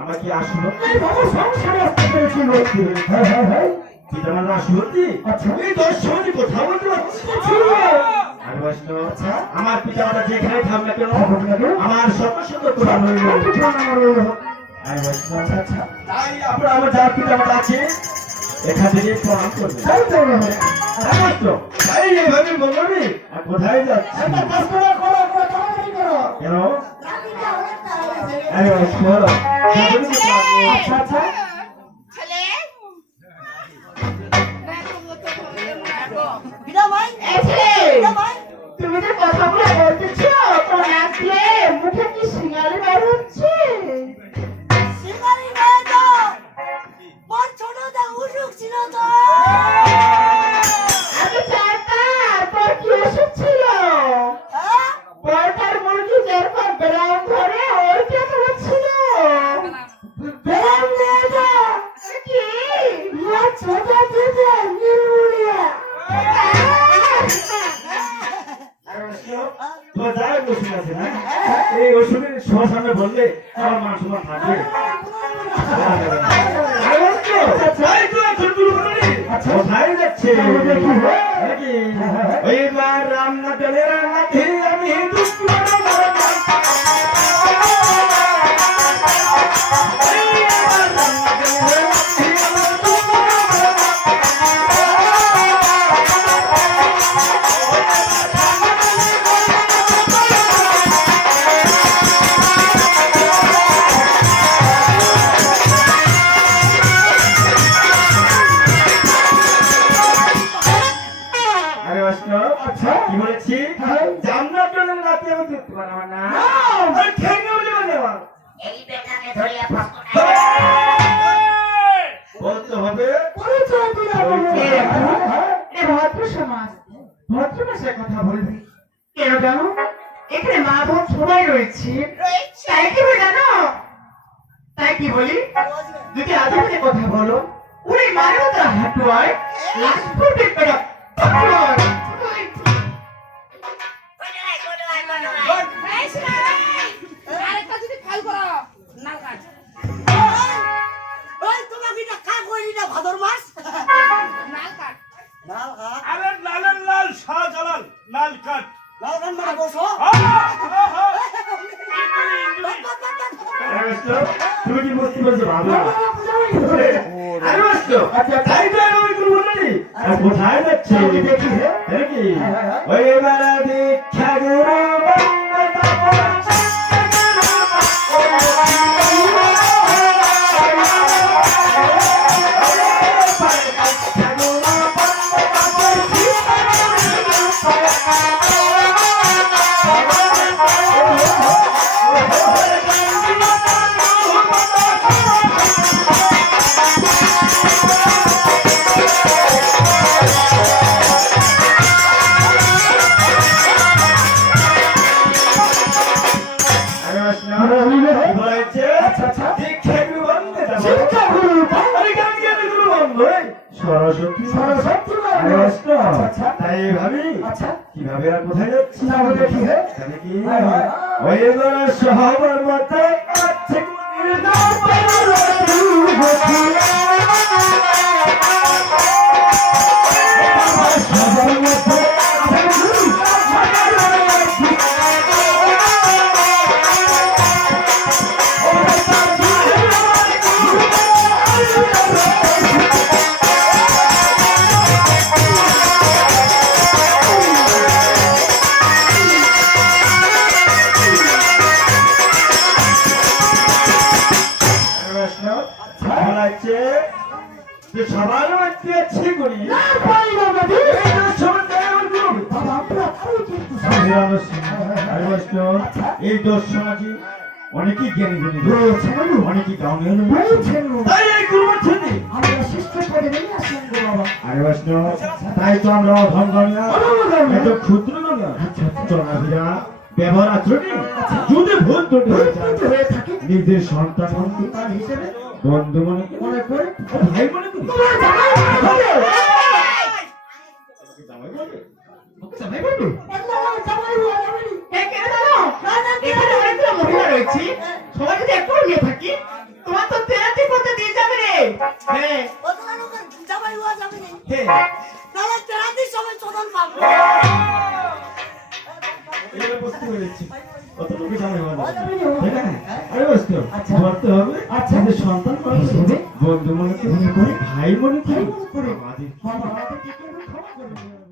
আমাকে আসলো আমার পিতা মাতা যেখানে থাকবে কেন আমার সর্বসুন্দর তাই আপনার আমার যার পিতা মাতা আছে এখান থেকে প্রণাম করবে তাই এইভাবে বলবি কোথায় যাচ্ছে কেন আচ্ছা আচ্ছা তুমি যে কথাগুলো বলতেছ তোমার আসলে মুখে কি সিঙ্গারি বার হচ্ছে? সিঙ্গারি নয় তো, মোর ছোটটা অসুখ ছিল তো। আমি জানতাম তোর কি অসুখ ছিল। বড়টার মুরগি যেরকম ব্রাউন ধরে ওইটা তোমার ছিল। ব্রাউন নয় তো কি মোর ছোট দিদি নির্মূলিয়া। এই ওষুধের সামনে বললে আমার মান সম্মান থাকবে কোথায় যাচ্ছে এইবার রান্না চলে রান্না খেয়ে আমি বলতে হবে ভদ্রভাষায় কথা বলবি কেন জানো? এখানে মা বোন সবাই রয়েছে তাই কি জানো? তাই কি বলি যদি আজে কথা বলো উনি মারেও তার হাঁটুয়ায় লাস্ট ফুটে পেড়া তুমি কি বুঝতে পারছো ভাবনা কোথায় যাচ্ছে ওই বেলা দীক্ষা গুরু কিভাবে আর কোথায় যাচ্ছি সবার মতো ভালো লাগছে। করি না পারি না দাদি। এই দর্শনটা আমার গুরু বাবা আমরা আরো কিন্তু আরে বৈষ্ণব, এই দর্শন আছে অনেকেই জ্ঞানী গুণী রয়েছেন গো। অনেকেই গাউনি হলো রয়েছেন গো। তাই এই গুরুর ছেলে আমরা শিষ্য করে নিয়ে আসেন গো বাবা। আরে বৈষ্ণব, তাই তো আমরা অধম গণিয়া অধম এত ক্ষুদ্র গণিয়া চলাফেরা ব্যবহার আচরণে যদি ভুল ত্রুটি হয়ে যায়, ভুল হয়ে থাকে নিজের সন্তান তার হিসেবে বন্ধু মনে মনে করে ও ভাই মনে করি তোমার জামাই হবে। জামাই বলবে? জামাই বলবে? হ্যাঁ, কেন জানো? এখানে অনেকগুলো মহিলা রয়েছে। সবাই যদি এক করে নিয়ে থাকি, তোমার তো তেরাতে করতে দিয়ে যাবে রে। হ্যাঁ, হ্যাঁ, এবার বুঝতে পেরেছি। কত লোকে জামাই বলে। তাই না? আরে বৈষ্ণব, ধরতে হবে নিজের সন্তান হিসেবে বন্ধু মনে করে ভাই মনে করে ভাই মনে করে। আমাদের বাবা, আমাদের কি কেউ ক্ষমা করে দিও।